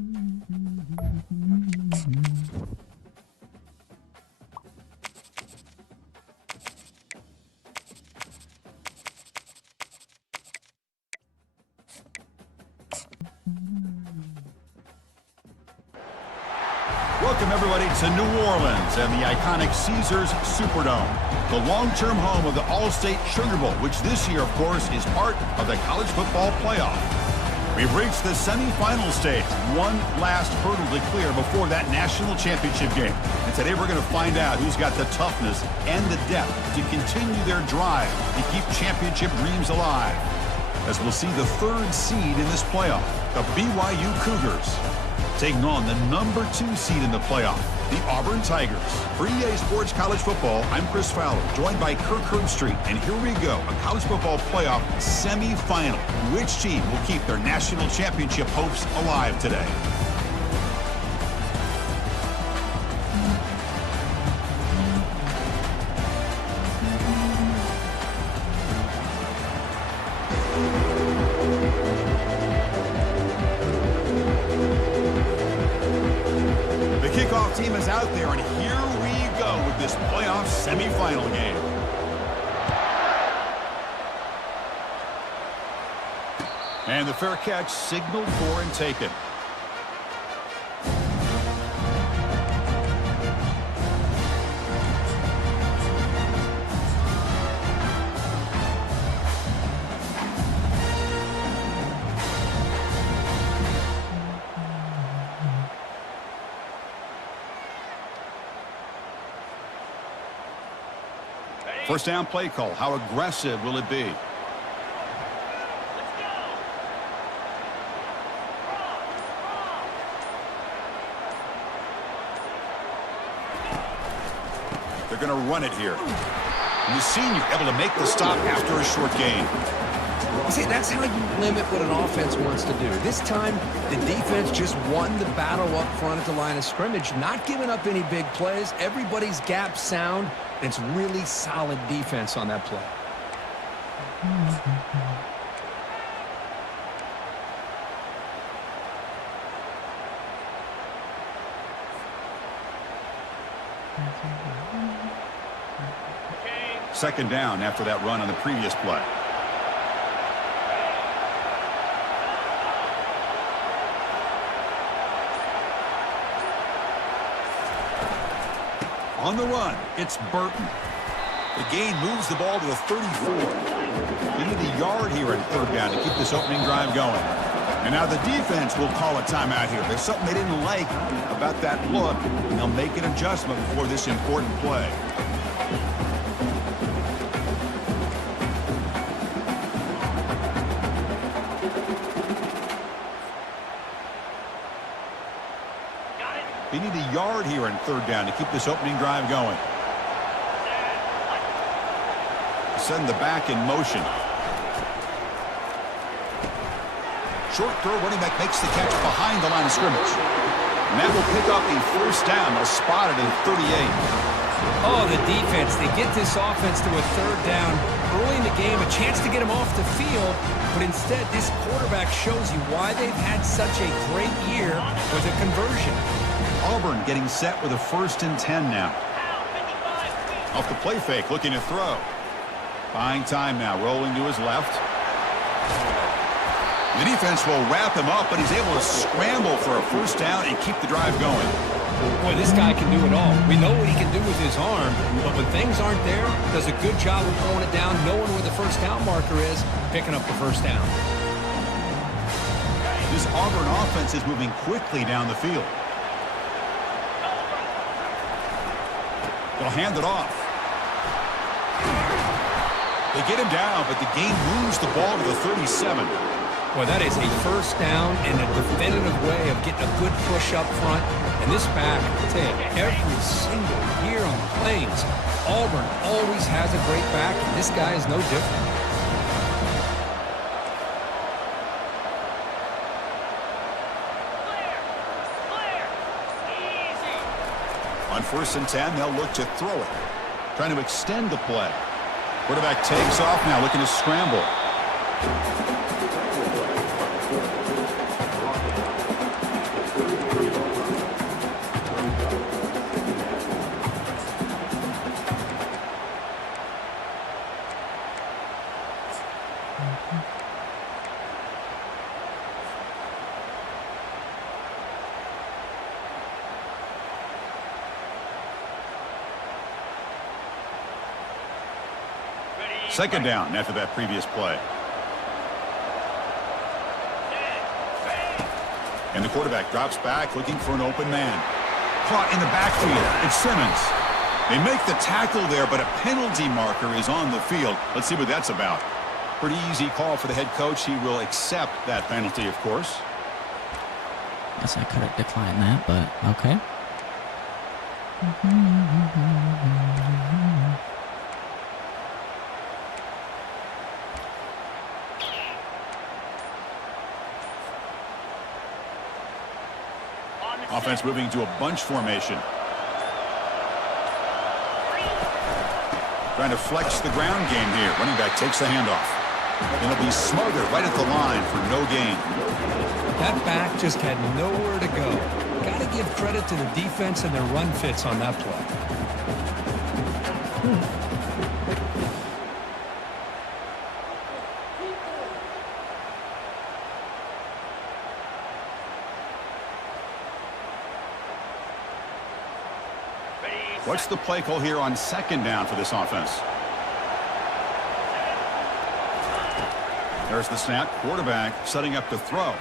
Welcome, everybody, to New Orleans and the iconic Caesars Superdome, the long-term home of the All-State Sugar Bowl, which this year, of course, is part of the college football playoff. We've reached the semifinal stage, one last hurdle to clear before that national championship game. And today we're going to find out who's got the toughness and the depth to continue their drive to keep championship dreams alive. As we'll see the third seed in this playoff, the BYU Cougars, taking on the number 2 seed in the playoff, the Auburn Tigers. For EA Sports College Football, I'm Chris Fowler, joined by Kirk Herbstreit, and here we go, a college football playoff semifinal. Which team will keep their national championship hopes alive today? Team is out there, and here we go with this playoff semifinal game. And the fair catch signaled for and taken. First down play call. How aggressive will it be? They're going to run it here. And the senior able to make the stop after a short gain. You see, that's how you limit what an offense wants to do. This time, the defense just won the battle up front at the line of scrimmage, not giving up any big plays. Everybody's gap sound. It's really solid defense on that play. Second down after that run on the previous play. On the run, it's Burton. The gain moves the ball to the 34. They need a yard here in third down to keep this opening drive going. And now the defense will call a timeout here. There's something they didn't like about that look, and they'll make an adjustment before this important play. They need a yard here in third down to keep this opening drive going. Send the back in motion. Short throw, running back makes the catch behind the line of scrimmage. And that will pick up a first down. They'll spot it at 38. Oh, the defense. They get this offense to a third down early in the game, a chance to get them off the field. But instead, this quarterback shows you why they've had such a great year with a conversion. Auburn getting set with a 1st and 10 now. Off the play fake, looking to throw. Buying time now, rolling to his left. The defense will wrap him up, but he's able to scramble for a first down and keep the drive going. Boy, this guy can do it all. We know what he can do with his arm, but when things aren't there, does a good job of pulling it down, knowing where the first down marker is, picking up the first down. This Auburn offense is moving quickly down the field. They'll hand it off. They get him down, but the gain moves the ball to the 37. Boy, that is a first down and a definitive way of getting a good push up front. And this back, I tell you, every single year on the Plains, Auburn always has a great back, and this guy is no different. On 1st and 10, they'll look to throw it. Trying to extend the play. Quarterback takes off now, looking to scramble. Second down after that previous play. And the quarterback drops back looking for an open man. Caught in the backfield. It's Simmons. They make the tackle there, but a penalty marker is on the field. Let's see what that's about. Pretty easy call for the head coach. He will accept that penalty, of course. Guess I could have declined that, but okay. Offense moving to a bunch formation. Trying to flex the ground game here. Running back takes the handoff. And it'll be smothered right at the line for no gain. That back just had nowhere to go. Got to give credit to the defense and their run fits on that play. What's the play call here on second down for this offense? There's the snap. Quarterback setting up to throw.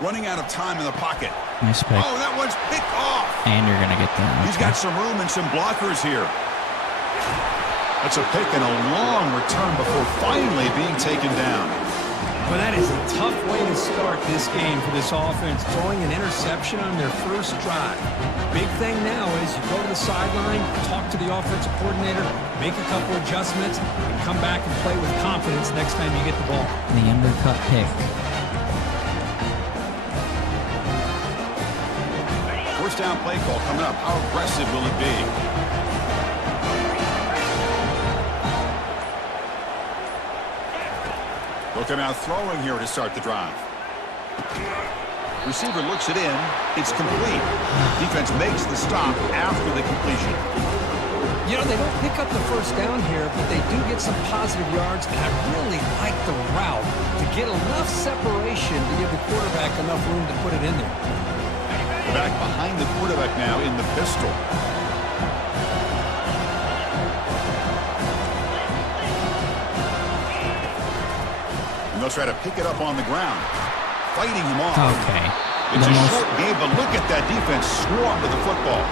Running out of time in the pocket. Nice pick. Oh, that one's picked off. And you're going to get that. He's got some room and some blockers here. That's a pick and a long return before finally being taken down. Well, that is a tough way to start this game for this offense, throwing an interception on their first drive. Big thing now is you go to the sideline, talk to the offensive coordinator, make a couple adjustments, and come back and play with confidence next time you get the ball. The undercut pick. First down play call coming up. How aggressive will it be? They'll come out throwing here to start the drive. Receiver looks it in. It's complete. Defense makes the stop after the completion. You know, they don't pick up the first down here, but they do get some positive yards, and I really like the route to get enough separation to give the quarterback enough room to put it in there. Back behind the quarterback now in the pistol. And they'll try to pick it up on the ground. Fighting him off. Okay. It's a short game, but look at that defense swarm with the football.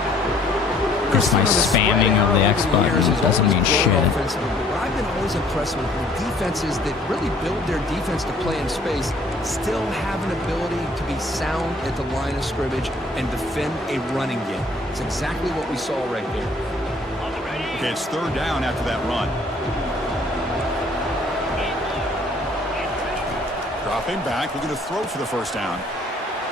My spamming of the X button doesn't mean shit. I've been always impressed with defenses that really build their defense to play in space, still have an ability to be sound at the line of scrimmage and defend a running game. It's exactly what we saw right there. Okay, it's third down after that run. Dropping back, looking to throw for the first down.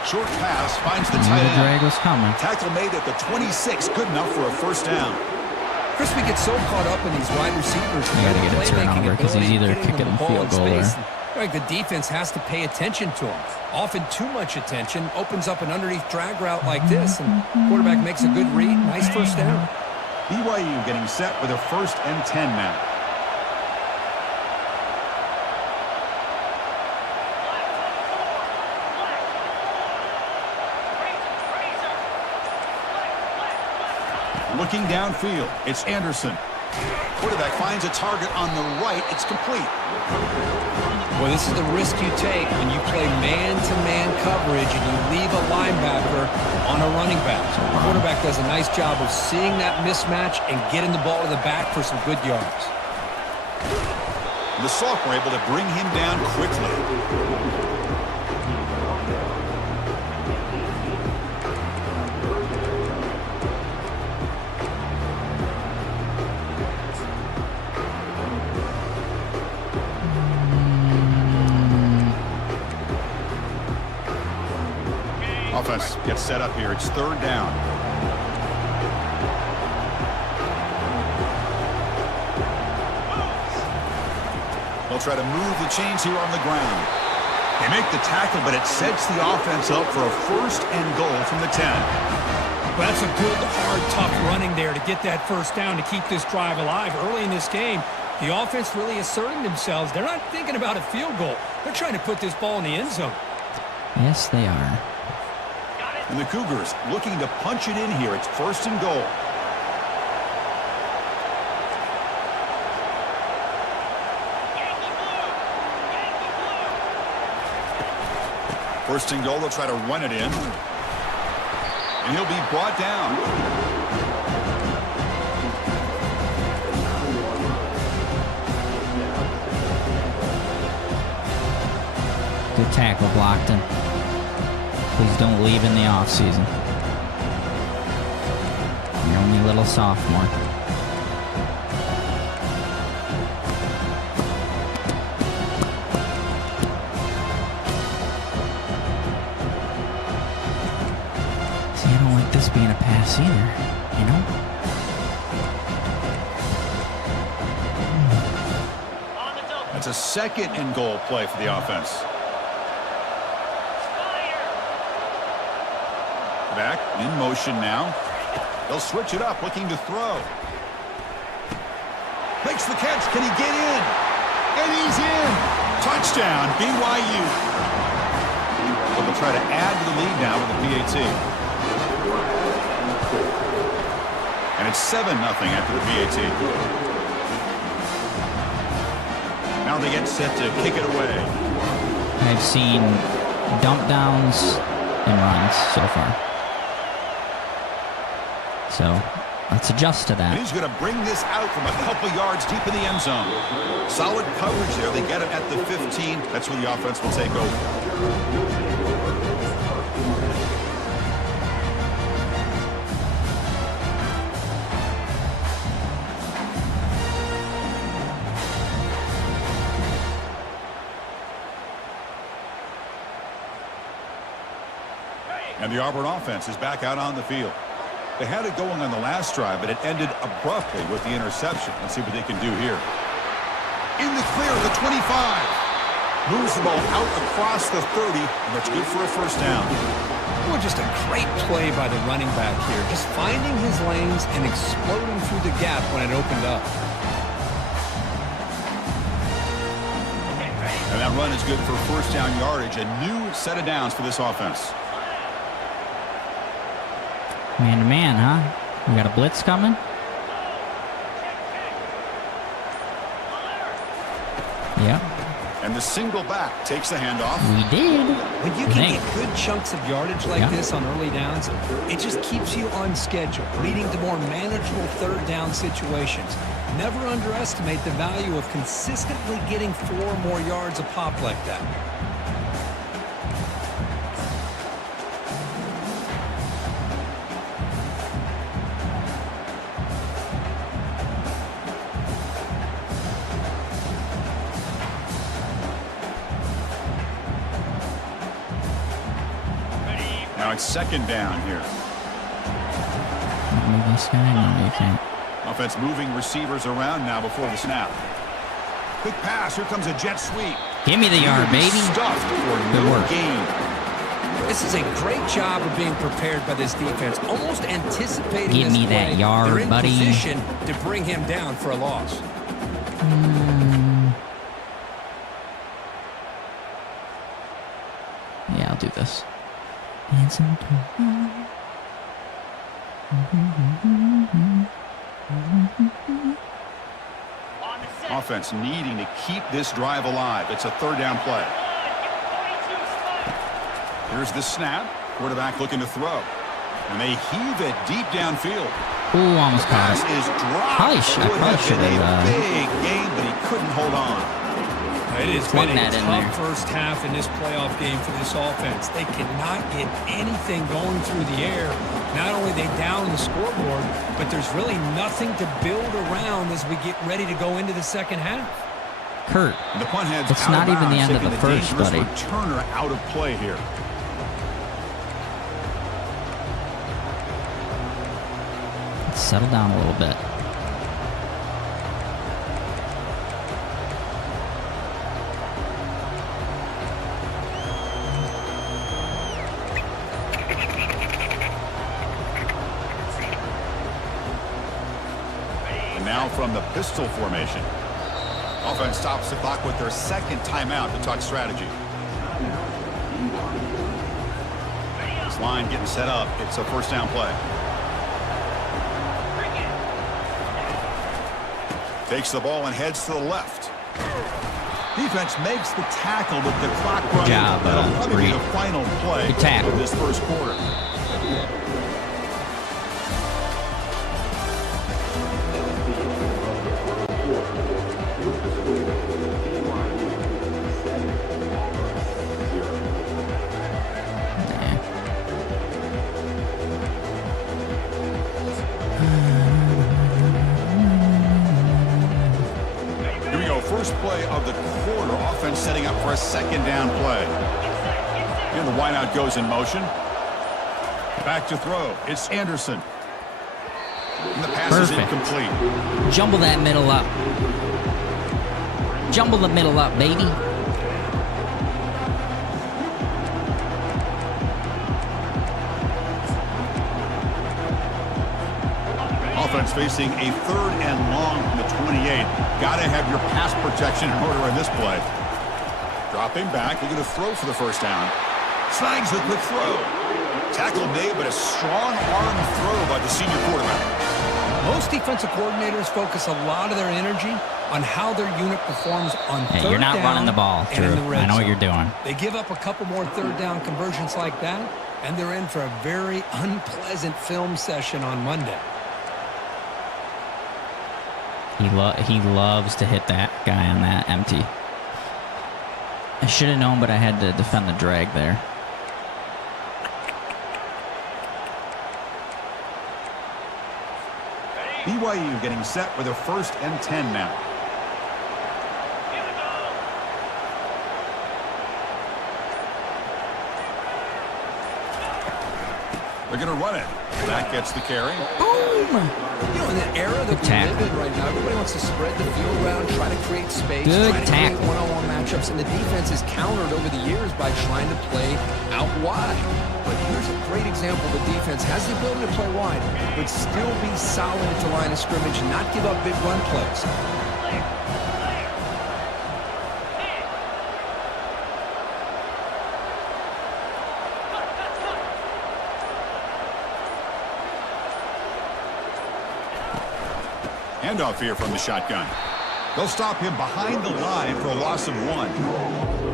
Short pass finds the tight end. The drag was coming. Tackle made at the 26, good enough for a first down. Chris, we get so caught up in these wide receivers. You got to get a turnover because he's either kicking the field goal or... Like the defense has to pay attention to him. Often too much attention opens up an underneath drag route like this, and quarterback makes a good read. Nice first down. BYU getting set with a 1st and 10 now. Looking downfield, it's Anderson. Quarterback finds a target on the right. It's complete. Well, this is the risk you take when you play man-to-man coverage and you leave a linebacker on a running back. So the quarterback does a nice job of seeing that mismatch and getting the ball to the back for some good yards. The sophomore able to bring him down quickly. Offense gets set up here. It's third down. They'll try to move the chains here on the ground. They make the tackle, but it sets the offense up for a 1st and goal from the 10. Well, that's a good, hard, tough running there to get that first down to keep this drive alive. Early in this game, the offense really asserting themselves. They're not thinking about a field goal. They're trying to put this ball in the end zone. Yes, they are. And the Cougars looking to punch it in here. It's 1st and goal. First and goal, they'll try to run it in. And he'll be brought down. Good tackle, Blockton. Please don't leave in the offseason. You're only a little sophomore. See, I don't like this being a pass either, you know? That's a second and goal play for the offense. Back in motion now. They'll switch it up, looking to throw. Makes the catch. Can he get in? And he's in. Touchdown, BYU. But they'll try to add to the lead now with the PAT. And it's 7-0 after the PAT. Now they get set to kick it away. I've seen dump downs and runs so far. So let's adjust to that. And he's going to bring this out from a couple yards deep in the end zone. Solid coverage there. They get him at the 15. That's where the offense will take over. And the Auburn offense is back out on the field. They had it going on the last drive, but it ended abruptly with the interception. Let's see what they can do here. In the clear at the 25. Moves the ball out across the 30, and that's good for a first down. Well, just a great play by the running back here. Just finding his lanes and exploding through the gap when it opened up. And that run is good for first down yardage. A new set of downs for this offense. Man to man, huh? We got a blitz coming. Yep. And the single back takes the handoff. We did. When you can get good chunks of yardage like this on early downs, it just keeps you on schedule, leading to more manageable third down situations. Never underestimate the value of consistently getting 4 more yards a pop like that. Now it's second down here. Move this guy. No, you can't. Offense moving receivers around now before the snap. Quick pass. Here comes a jet sweep. Give me the yard, baby. Stuffed for Good no work. gain. This is a great job of being prepared by this defense, almost anticipating Give me this that play. yard, They're in buddy. position to bring him down for a loss. Yeah, I'll do this. Offense needing to keep this drive alive. It's a third down play. Here's the snap. Quarterback looking to throw. And they heave it deep downfield. Ooh, almost caught Pass it. is dropped. Probably It would have should been have, a big game, but he couldn't hold on. It has Swung been a that in there. tough first half in this playoff game for this offense. They cannot get anything going through the air. Not only are they down the scoreboard, but there's really nothing to build around as we get ready to go into the second half. Kurt, And the punt heads it's out not even the bounds, end of taking the first, dangerous buddy. returner out of play here. Let's settle down a little bit. And now from the pistol formation. Offense stops the clock with their second timeout to talk strategy. This line getting set up. It's a first down play. Takes the ball and heads to the left. Defense makes the tackle with the clock running. Good job, That'll probably be Reed. the final play Good tackle. of this first quarter. First play of the quarter. Offense setting up for a second down play. And the wideout goes in motion. Back to throw. It's Anderson. And the pass is incomplete. Jumble that middle up. Jumble the middle up, baby. Offense facing a 3rd and long from the 28. Got to have your pass protection in order on this play. Dropping back, looking to throw for the first down. Snags the quick throw. Tackle made, but a strong arm throw by the senior quarterback. Most defensive coordinators focus a lot of their energy on how their unit performs on third down. You're not running the ball, Drew. I know what you're doing. They give up a couple more third down conversions like that, and they're in for a very unpleasant film session on Monday. He loves to hit that guy on that empty. I should have known, but I had to defend the drag there. BYU getting set with a 1st and 10 now. They're going to run it. That gets the carry. Boom! You know, in the era that we live in right now, everybody wants to spread the field around, try to create space, Good try to tackle. create one-on-one matchups, and the defense is countered over the years by trying to play out wide. But here's a great example. The defense has the ability to play wide, but still be solid at the line of scrimmage and not give up big run plays. Handoff here from the shotgun. They'll stop him behind the line for a loss of 1.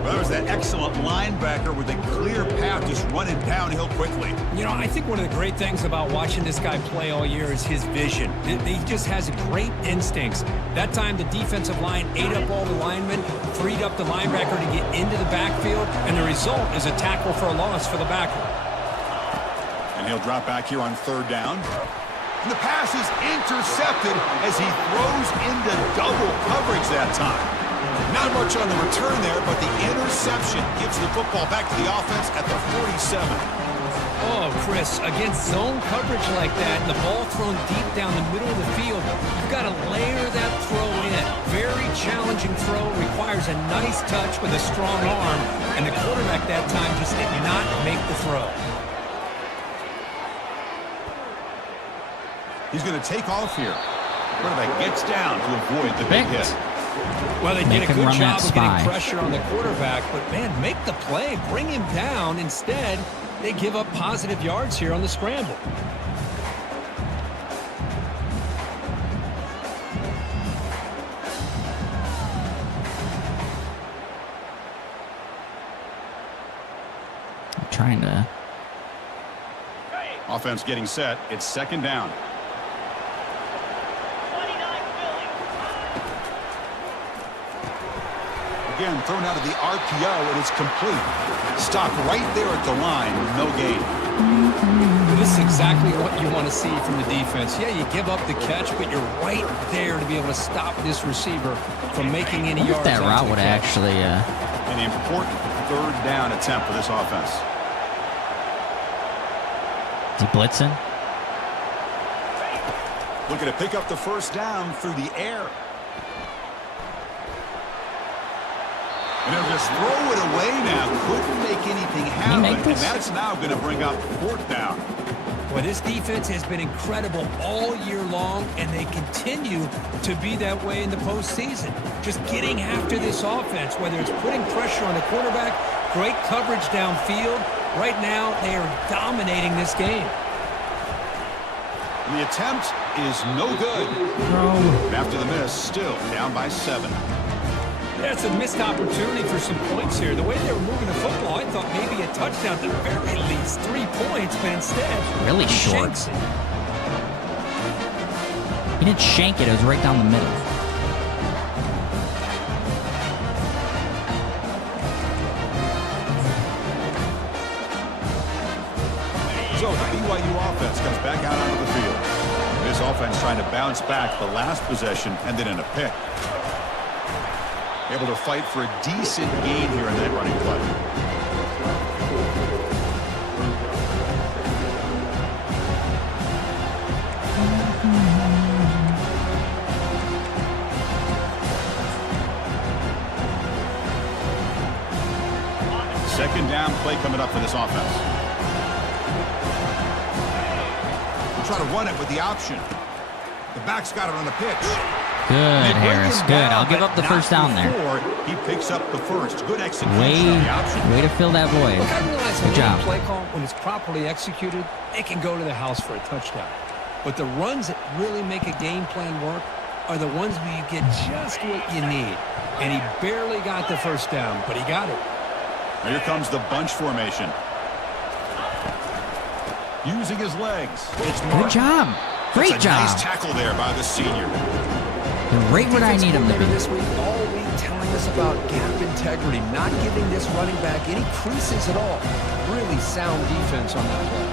Well, there's that excellent linebacker with a clear path just running downhill quickly. You know, I think one of the great things about watching this guy play all year is his vision. He just has great instincts. That time, the defensive line ate up all the linemen, freed up the linebacker to get into the backfield, and the result is a tackle for a loss for the backer. And he'll drop back here on 3rd down. And the pass is intercepted as he throws into double coverage that time. Not much on the return there, but the interception gives the football back to the offense at the 47. Oh, Chris, against zone coverage like that, and the ball thrown deep down the middle of the field, you've got to layer that throw in. Very challenging throw, requires a nice touch with a strong arm, and the quarterback that time just did not make the throw. He's going to take off here. Quarterback gets down to avoid the big hit. Well, they did a good job of getting pressure on the quarterback, but, man, make the play, bring him down. Instead, they give up positive yards here on the scramble. I'm trying to... Offense getting set. It's 2nd down. Again, thrown out of the RPO, and it's complete. Stopped right there at the line, no gain. This is exactly what you want to see from the defense. Yeah, you give up the catch, but you're right there to be able to stop this receiver from making any yards. That route would actually... An important 3rd down attempt for this offense. Is he blitzing? Looking to pick up the 1st down through the air. And they'll just throw it away now. Couldn't make anything happen. And that's now going to bring up 4th down. Well, this defense has been incredible all year long, and they continue to be that way in the postseason. Just getting after this offense, whether it's putting pressure on the quarterback, great coverage downfield. Right now, they are dominating this game. And the attempt is no good. After the miss, still down by 7. That's a missed opportunity for some points here. The way they were moving the football, I thought maybe a touchdown, at the very least 3 points, but instead, Really he short. shanks it. He didn't shank it. It was right down the middle. So the BYU offense comes back out onto the field. This offense trying to bounce back. The last possession ended in a pick. Able to fight for a decent gain here in that running play. Second down play coming up for this offense. We'll try to run it with the option. The back's got it on the pitch. Good, Harris. Good. I'll give up the first down there. He picks up the first. Good execution on the option. Way to fill that void. Look, I realize Good job. play call, when it's properly executed, it can go to the house for a touchdown. But the runs that really make a game plan work are the ones where you get just what you need. And he barely got the first down, but he got it. Now here comes the bunch formation. Using his legs. It's Good job. Great That's a job. nice tackle there by the senior. Right where I need him to be. This week, all week telling us about gap integrity, not giving this running back any creases at all. Really sound defense on that play.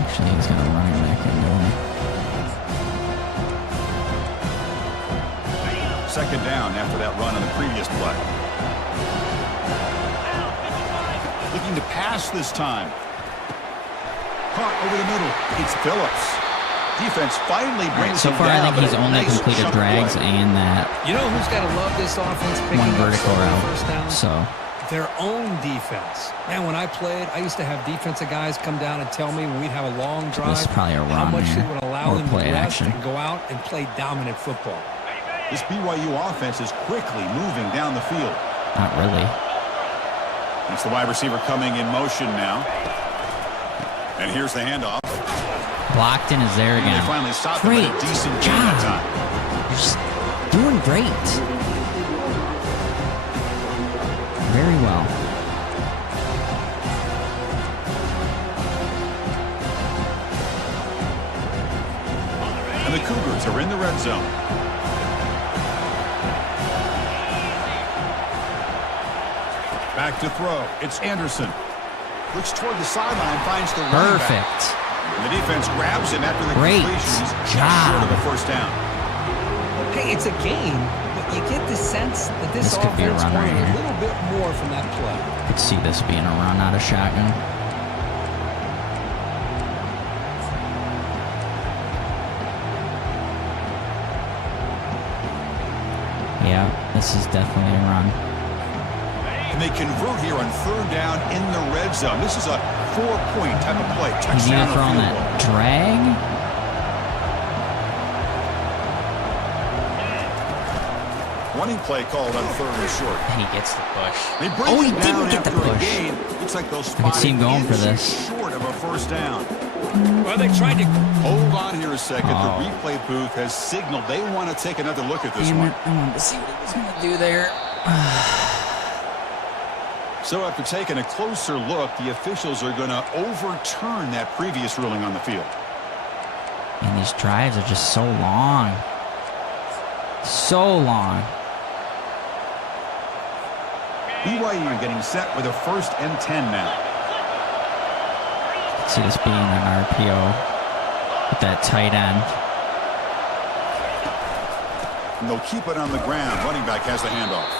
Actually, he's got a running back in there. Second down after that run on the previous play. Looking to pass this time. Caught over the middle. It's Phillips. Defense finally brings So him far, I down, think he's but a only nice completed chunk drags play. and that You know who's got to love this offense? Picking one up vertical so many route. first downs? So Their own defense. Man, when I played, I used to have defensive guys come down and tell me when we'd have a long drive this is probably a how run much here. they would allow Or them to play rest action. and go out and play dominant football. This BYU offense is quickly moving down the field. Not really. It's the wide receiver coming in motion now. And here's the handoff. Blocked in is there And they again. finally stopped him Great at a decent gain that job. time. You're just doing great. Very well. And the Cougars are in the red zone. Back to throw. It's Anderson. Looks toward the sideline, finds the running back. Perfect. And the defense grabs him after the Great completion. He's just job. short of a first down. Hey, it's a game, but you get the sense that this This could be a offense run right wanted a here. little bit more from that play. Could see this being a run out of shotgun. Yeah, this is definitely a run. And they convert here on third down in the red zone. This is a 4-point type of play. He's Touchdown either throwing or that field goal. drag. Running play called on third and short. He gets the push. They bring Oh, he him down didn't get the after a push. gain. Looks like they'll I spot could see him going for this. short of a first down. Well, they tried to... Hold on here a second. Oh. The replay booth has signaled they want to take another look at this Damn one. it, I wanted to see what he was going to do there. So after taking a closer look, the officials are going to overturn that previous ruling on the field. And these drives are just so long. So long. BYU getting set with a 1st and 10 now. See this being an RPO with that tight end. And they'll keep it on the ground. Running back has the handoff.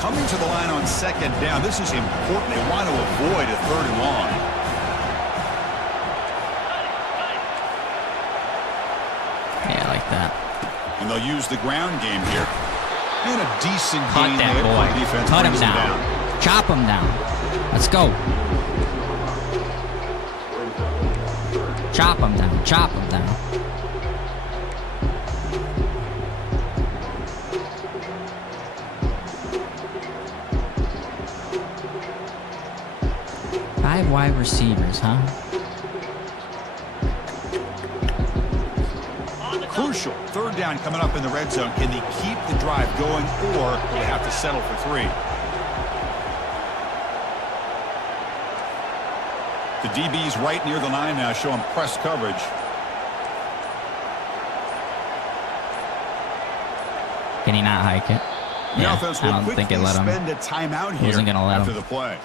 Coming to the line on second down. This is important. They want to avoid a third and long. Yeah, I like that. And they'll use the ground game here. And a decent Cut gain that there for the boy. defense. Cut him brings down. Chop him down. Let's go. Chop him down. Chop him down. 5 wide receivers, huh? Crucial. Third down coming up in the red zone. Can they keep the drive going, or will they have to settle for 3? The DB's right near the line now, showing press coverage. Can he not hike it? The Yeah, offense I will don't think quickly it let him. spend a timeout He here wasn't gonna let after him. the play.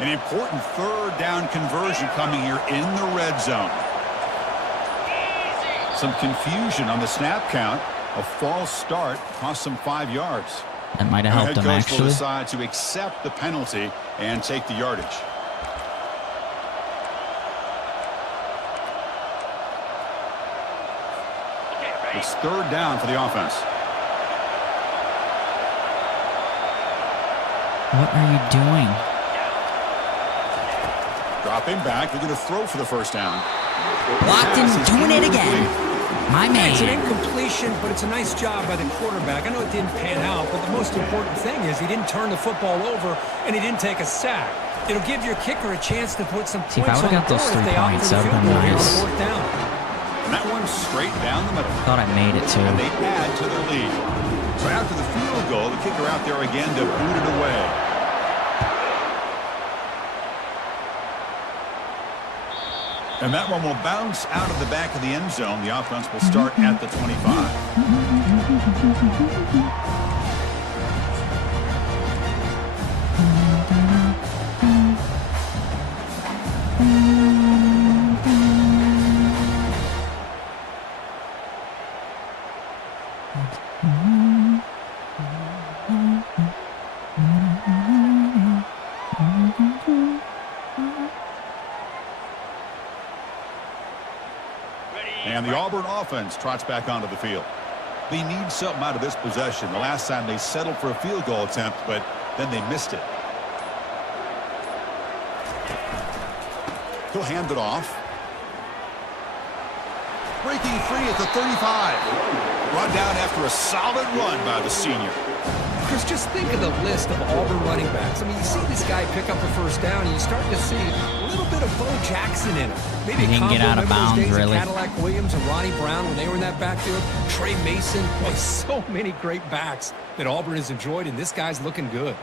An important third down conversion coming here in the red zone. Some confusion on the snap count. A false start cost them 5 yards. That might have The helped head him, coach will actually. decide to accept the penalty and take the yardage. It's third down for the offense. What are you doing? Dropping back. They're going to throw for the first down. Blocked him, Pass is doing it again. incomplete. My It's an man. incompletion, but it's a nice job by the quarterback. I know it didn't pan out, but the most important thing is he didn't turn the football over and he didn't take a sack. It'll give your kicker a chance to put some See, if I points on would've the got those board if 3 they opt points, for the that field would've goal been here on nice. fourth down. And that one's straight down the middle. Thought I made it too. And they add to their lead. So after the field goal, the kicker out there again to boot it away. And that one will bounce out of the back of the end zone. The offense will start at the 25. And the Auburn offense trots back onto the field. They need something out of this possession. The last time they settled for a field goal attempt, but then they missed it. He'll hand it off. Breaking free at the 35. Brought down after a solid run by the senior. Chris, just think of the list of Auburn running backs. I mean, you see this guy pick up a first down, and you start to see a little bit of Bo Jackson in him. Maybe He didn't get out of bounds, days really. Of Cadillac Williams and Ronnie Brown when they were in that backfield. Trey Mason. Boy, so many great backs that Auburn has enjoyed, and this guy's looking good.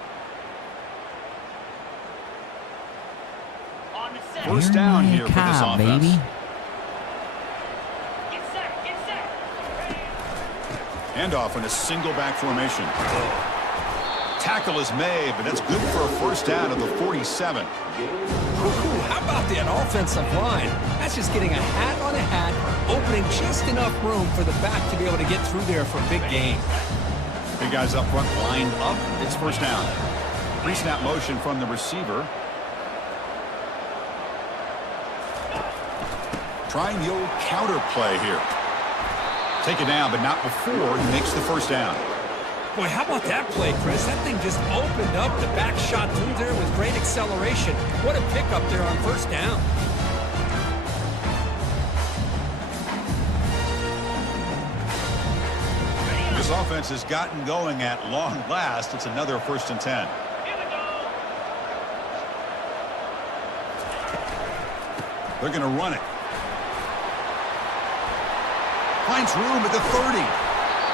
First down here for this Cow, offense. baby. Handoff in a single back formation. Tackle is made, but that's good for a first down of the 47. Ooh, how about that offensive line? That's just getting a hat on a hat, opening just enough room for the back to be able to get through there for a big gain. Big guys up front lined up. It's first down. Pre-snap motion from the receiver. Trying the old counter play here. Take it down, but not before he makes the first down. Boy, how about that play, Chris? That thing just opened up. The back shot through there with great acceleration. What a pickup there on first down. This offense has gotten going at long last. It's another 1st and 10. They're going to run it. Finds room at the 30.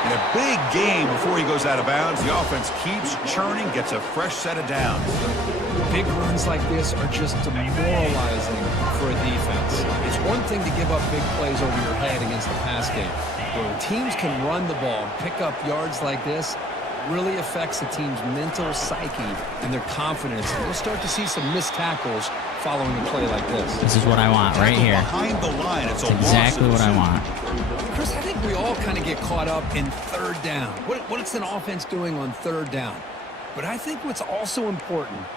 And a big game before he goes out of bounds. The offense keeps churning, gets a fresh set of downs. Big runs like this are just demoralizing for a defense. It's one thing to give up big plays over your head against the pass game. When teams can run the ball, pick up yards like this, really affects the team's mental psyche and their confidence. And we'll start to see some missed tackles following a play like this. This is what I want right here. Behind the line, it's It's exactly what I want. Chris, I think we all kind of get caught up in third down. What's an offense doing on third down? But I think what's also important